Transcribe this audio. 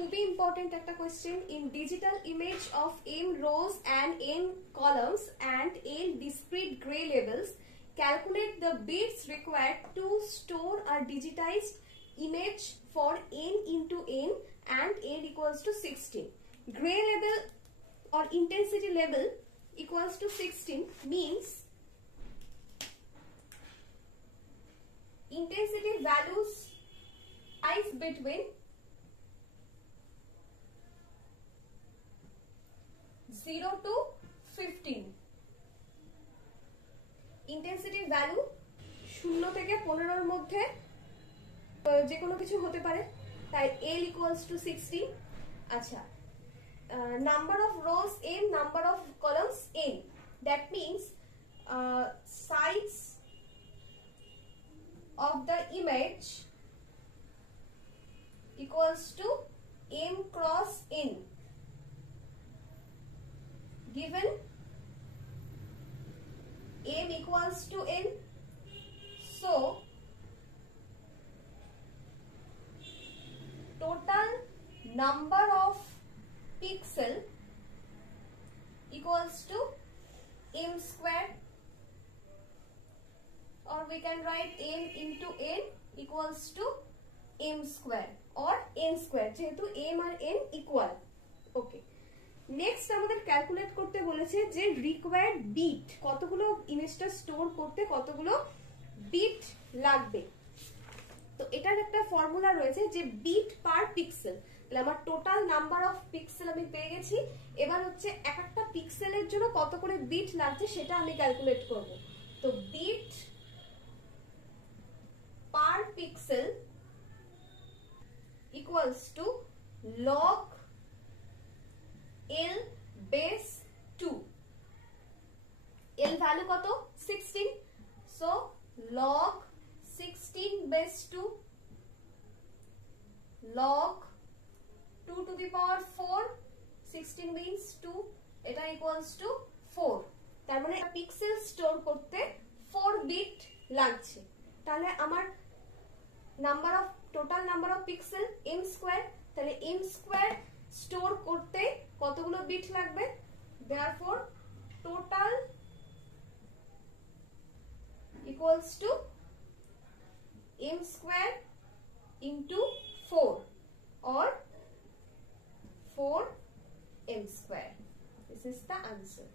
খুবই ইম্পর্টেন্ট একটা question. In digital image of m rows and n columns and n discrete gray labels, calculate the bits required to store a digitized image for n into n and n equals to 16. Gray label or intensity level equals to 16 means intensity values lies between 0 to 15. ইন্টেন্সিটির ভ্যালু 0 থেকে 15 এর মধ্যে যে কোনো কিছু হতে পারে, তাই L equals to 16. আচ্ছা, number of rows n, number of columns n, that means size of the image equals to m cross n, given m equals to n, so total number of pixel equals to m square, or we can write m into n equals to m square or n square, যেহেতু m আর n equal. Okay, next আমাদের ক্যালকুলেট করতে বলেছে যে required bit, কতগুলো ইমেজটা স্টোর করতে কতগুলো বিট লাগবে। তো এটার একটা ফর্মুলা রয়েছে যে বিট পার পিক্সেল। তাহলে আমার টোটাল নাম্বার অফ পিক্সেল আমি পেয়ে গেছি, এবার হচ্ছে এক একটা পিক্সেলের জন্য কত করে বিট লাগছে সেটা আমি ক্যালকুলেট করব। তো bit per pixel equals to log L base 2. L value কত? 16. So log 16 base 2 log 2 to the power 4, 16 means 2, এটা equals to 4. তার মানে পিক্সেল স্টোর করতে 4 বিট লাগছে। তাহলে আমার number of total number of pixel m square, তাহলে m স্কয়ার স্টোর করতে কতগুলো বিট লাগবে, therefore total equals to m square into 4 or 4m square. This is the answer.